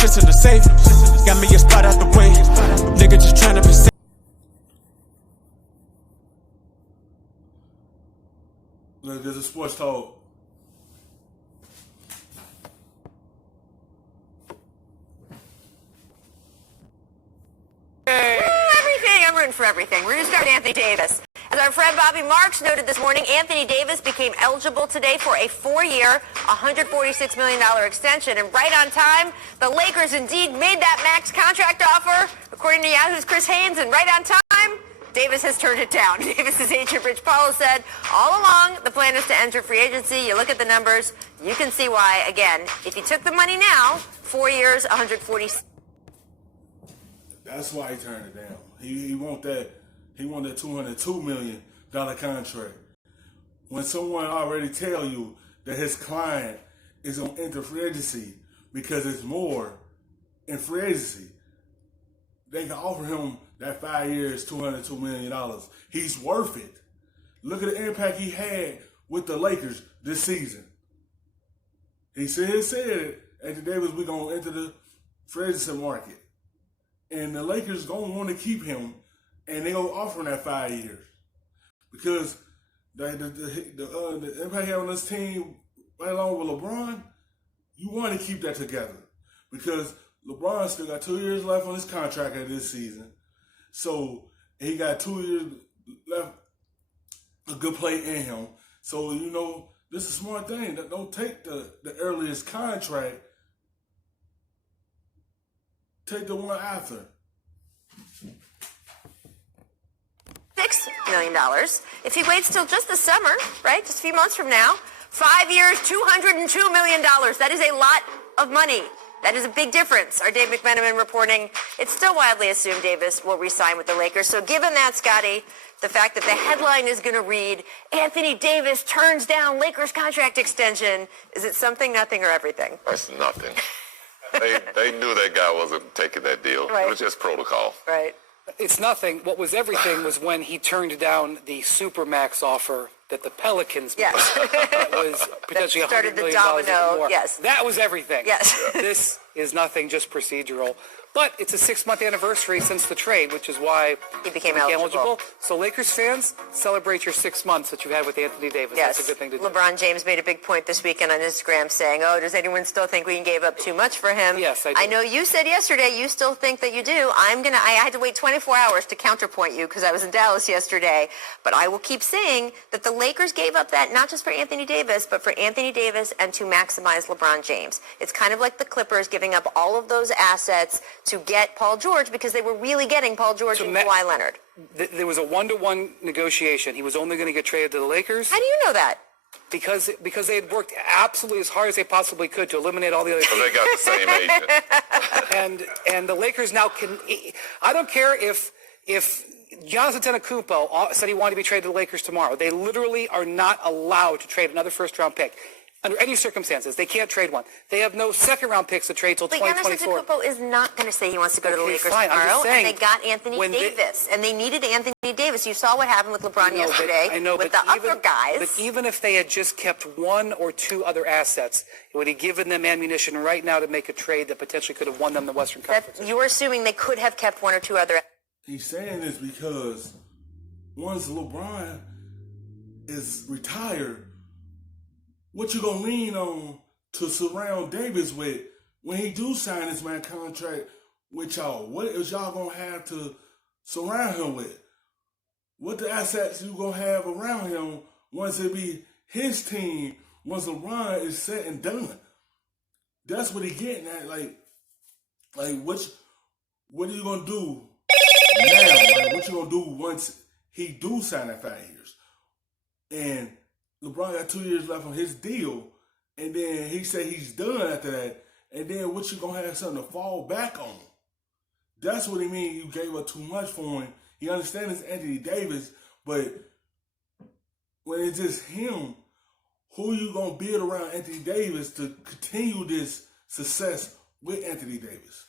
shit's in the safe. Got me a spot out the way. Nigga just tryna be safe. Look, there's a sports talk. Everything. I'm rooting for everything. We're going to start with Anthony Davis. As our friend Bobby Marks noted this morning, Anthony Davis became eligible today for a 4-year, $146 million extension. And right on time, the Lakers indeed made that max contract offer, according to Yahoo's Chris Haynes. And right on time, Davis has turned it down. Davis's agent, Rich Paulo, said all along the plan is to enter free agency. You look at the numbers, you can see why. Again, if you took the money now, 4 years, $146. That's why he turned it down. He want that. He want that $202 million contract. When someone already tell you that his client is going to enter free agency because it's more in free agency, they can offer him that 5 years, $202 million. He's worth it. Look at the impact he had with the Lakers this season. He said Anthony Davis, we're going to enter the free agency market. And the Lakers going to want to keep him, and they're going to offer him that 5 years. Because the impact he had on this team, right along with LeBron, you want to keep that together. Because LeBron still got 2 years left on his contract at this season. So he got 2 years left, a good play in him. So, you know, this is a smart thing. Don't take the earliest contract. Take the one after. $6 million. If he waits till just the summer, right, just a few months from now, 5 years, $202 million. That is a lot of money. That is a big difference. Our Dave McMenamin reporting, it's still widely assumed Davis will re-sign with the Lakers. So given that, Scotty, the fact that the headline is going to read, Anthony Davis turns down Lakers contract extension, is it something, nothing, or everything? That's nothing. They knew that guy wasn't taking that deal. Right. It was just protocol. Right. It's nothing. What was everything was when he turned down the Supermax offer that the Pelicans made. Yes. That was potentially started $100 the million domino, more. yes. That was everything. Yes. This is nothing, just procedural. But it's a 6-month anniversary since the trade, which is why He became eligible. So Lakers fans, celebrate your 6 months that you had with Anthony Davis. Yes. That's a good thing to do. LeBron James made a big point this weekend on Instagram saying, oh, does anyone still think we gave up too much for him? Yes, I do. I know you said yesterday you still think that you do. I had to wait 24 hours to counterpoint you because I was in Dallas yesterday. But I will keep saying that the Lakers gave up that not just for Anthony Davis, but for Anthony Davis and to maximize LeBron James. It's kind of like the Clippers giving up all of those assets to get Paul George because they were really getting Paul George and Kawhi Leonard. There was a 1-to-1 negotiation. He was only going to get traded to the Lakers. How do you know that? Because they had worked absolutely as hard as they possibly could to eliminate all the other So teams. they got the same agent. and the Lakers now can. I don't care if Giannis Antetokounmpo said he wanted to be traded to the Lakers tomorrow. They literally are not allowed to trade another first-round pick. Under any circumstances, they can't trade one. They have no second-round picks to trade till But 2024. Giannis Antetokounmpo is not going to say he wants to go to the Lakers fine. I'm tomorrow, just saying, and they got Anthony Davis, and they needed Anthony Davis. You saw what happened with LeBron yesterday with the other guys. But even if they had just kept 1 or 2 other assets, it would have given them ammunition right now to make a trade that potentially could have won them the Western Conference. You're assuming they could have kept 1 or 2 other. He's saying this because once LeBron is retired, what you gonna lean on to surround Davis with when he do sign his man contract with y'all? What is y'all gonna have to surround him with? What the assets you gonna have around him once it be his team, once LeBron is set and done? That's what he getting at. Like what are you gonna do now? Like, what you gonna do once he do sign that 5 years? And LeBron got 2 years left on his deal, and then he said he's done after that. And then what you gonna have something to fall back on? That's what he mean. You gave up too much for him. He understands it's Anthony Davis, but when it's just him, who you gonna build around Anthony Davis to continue this success with Anthony Davis?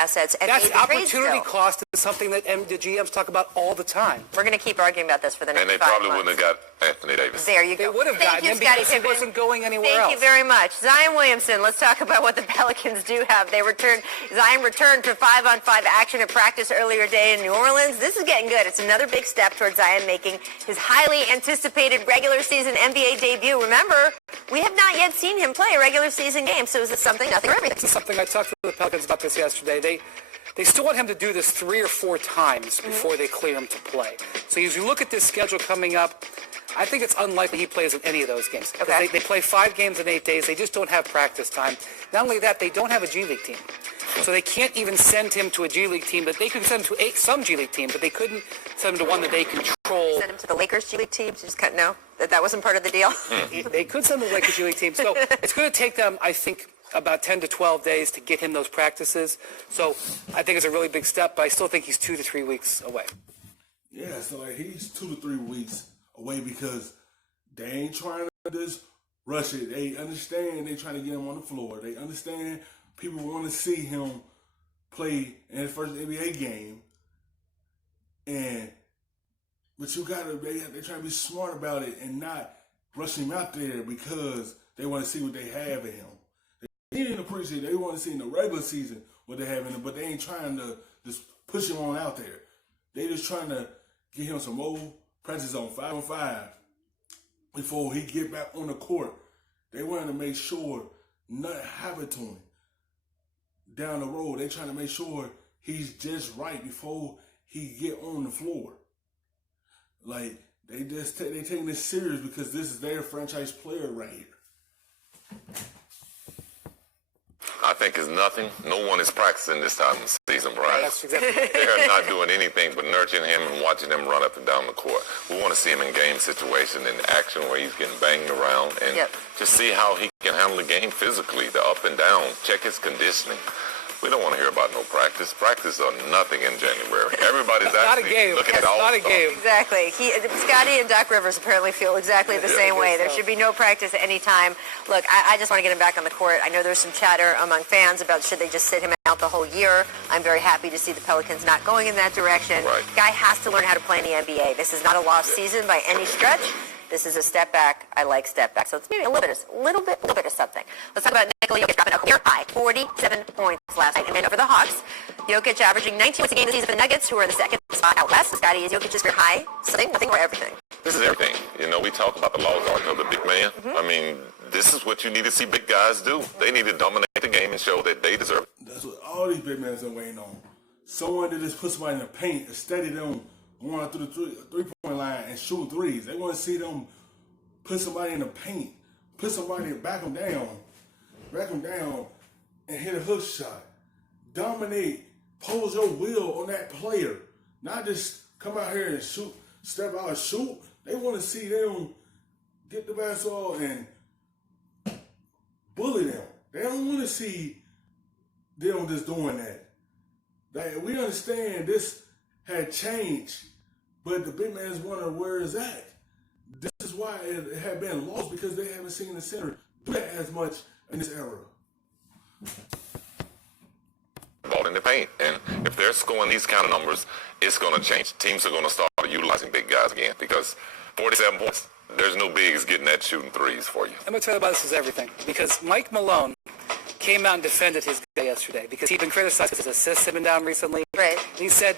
assets and That's made the trade opportunity still. cost is something that the GMs talk about all the time. We're going to keep arguing about this for the next 5 And they months. probably wouldn't have got Anthony Davis. There you go. They would have Thank gotten you, him Scottie because he Pippen. wasn't going anywhere else. Thank you very much. Zion Williamson, let's talk about what the Pelicans do have. Zion returned to 5-on-5 action at practice earlier today in New Orleans. This is getting good. It's another big step towards Zion making his highly anticipated regular season NBA debut. Remember, we have not yet seen him play a regular season game, so is this something, nothing, or everything? This is something I talked to the Pelicans about this yesterday. They still want him to do this 3 or 4 times before they clear him to play. So as you look at this schedule coming up, I think it's unlikely he plays in any of those games. Okay. They play 5 games in 8 days. They just don't have practice time. Not only that, they don't have a G League team. So they can't even send him to a G League team. But they could send him to some G League team, but they couldn't send him to one that they control. Send him to the Lakers G League team? Just cut no? That wasn't part of the deal? They could send him to the Lakers G League team. So it's going to take them, I think, about 10 to 12 days to get him those practices. So I think it's a really big step, but I still think he's 2 to 3 weeks away. Yeah, so like he's 2 to 3 weeks away because they ain't trying to just rush it. They understand they trying to get him on the floor. They understand people want to see him play in his first NBA game. But you gotta, they trying to be smart about it and not rush him out there because they want to see what they have in him. They didn't appreciate it. They want to see in the regular season what they have in him, but they ain't trying to just push him on out there. They just trying to get him some more practice on 5-on-5 before he get back on the court. They want to make sure nothing happen to him down the road. They trying to make sure he's just right before he get on the floor. Like they taking this serious because this is their franchise player right here. I think it's nothing. No one is practicing this time of the season, Brian. That's exactly. They're not doing anything but nurturing him and watching him run up and down the court. We want to see him in game situation, in action where he's getting banged around, and just see how he can handle the game physically, the up and down, check his conditioning. We don't want to hear about no practice. Practice are nothing in January. Everybody's actually looking at all not a game. Exactly. Scotty and Doc Rivers apparently feel exactly the same way. There should be no practice at any time. Look, I just want to get him back on the court. I know there's some chatter among fans about should they just sit him out the whole year. I'm very happy to see the Pelicans not going in that direction. Right. Guy has to learn how to play in the NBA. This is not a lost season by any stretch. This is a step back. I like step back. So it's maybe a little bit of something. Let's talk about Nikola Jokic dropping a career high 47 points last night and over the Hawks. Jokic averaging 19 points a game this season for the Nuggets, who are in the second spot out west. Scotty, is Jokic's career high something, nothing, or everything? This is everything. You know, we talk about the laws of the big man. I mean, this is what you need to see big guys do. They need to dominate the game and show that they deserve it. That's what all these big men are waiting on. Someone that just put somebody in the paint and steady them going out through the three-point line and shooting threes. They want to see them put somebody in the paint, put somebody and back them down, and hit a hook shot. Dominate, pose your will on that player. Not just come out here and shoot, step out and shoot. They want to see them get the basketball and bully them. They don't want to see them just doing that. Like, we understand this had changed, but the big man's wondering where is that. This is why it had been lost, because they haven't seen the center do that as much in this era. Ball in the paint, and if they're scoring these kind of numbers, it's going to change. Teams are going to start utilizing big guys again, because 47 points, there's no bigs getting that shooting threes for you. I'm going to tell you about this is everything, because Mike Malone came out and defended his guy yesterday because he'd been criticized because his assists have been down recently. Right. And he said,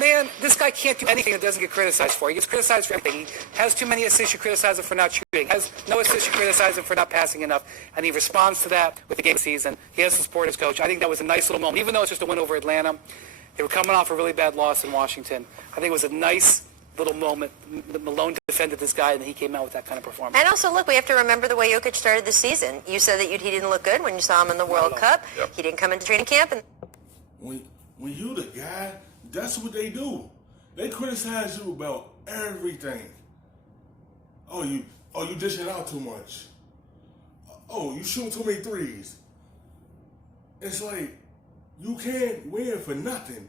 man, this guy can't do anything that doesn't get criticized for. He gets criticized for everything. He has too many assists, you criticize him for not shooting. He has no assists, you criticize him for not passing enough. And he responds to that with the game season. He has to support his coach. I think that was a nice little moment. Even though it's just a win over Atlanta, they were coming off a really bad loss in Washington. I think it was a nice little moment. Malone defended this guy, and he came out with that kind of performance. And also, look, we have to remember the way Jokic started the season. You said that he didn't look good when you saw him in the World Cup. Yep. He didn't come into training camp. And When you the guy, that's what they do. They criticize you about everything. Oh, you dishing out too much. Oh, you shooting too many threes. It's like, you can't win for nothing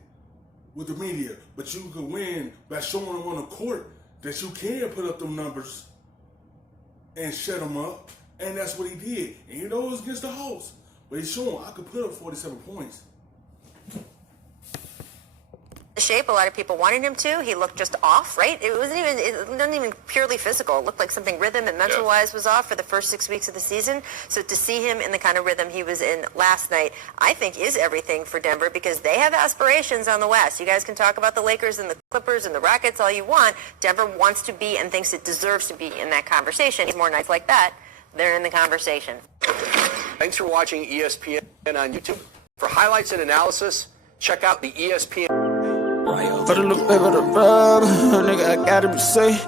with the media, but you can win by showing them on the court that you can put up them numbers and shut them up. And that's what he did. And you know it was against the Hawks. But he's showing I could put up 47 points. shape a lot of people wanted him to. He looked just off, right? It wasn't even purely physical. It looked like something rhythm and mental wise was off for the first 6 weeks of the season. So to see him in the kind of rhythm he was in last night, I think is everything for Denver, because they have aspirations on the West. You guys can talk about the Lakers and the Clippers and the Rockets all you want. Denver wants to be and thinks it deserves to be in that conversation. More nights like that, they're in the conversation. Thanks for watching ESPN on YouTube. For highlights and analysis, check out the ESPN. But a little bit of the rub, nigga, I gotta be safe.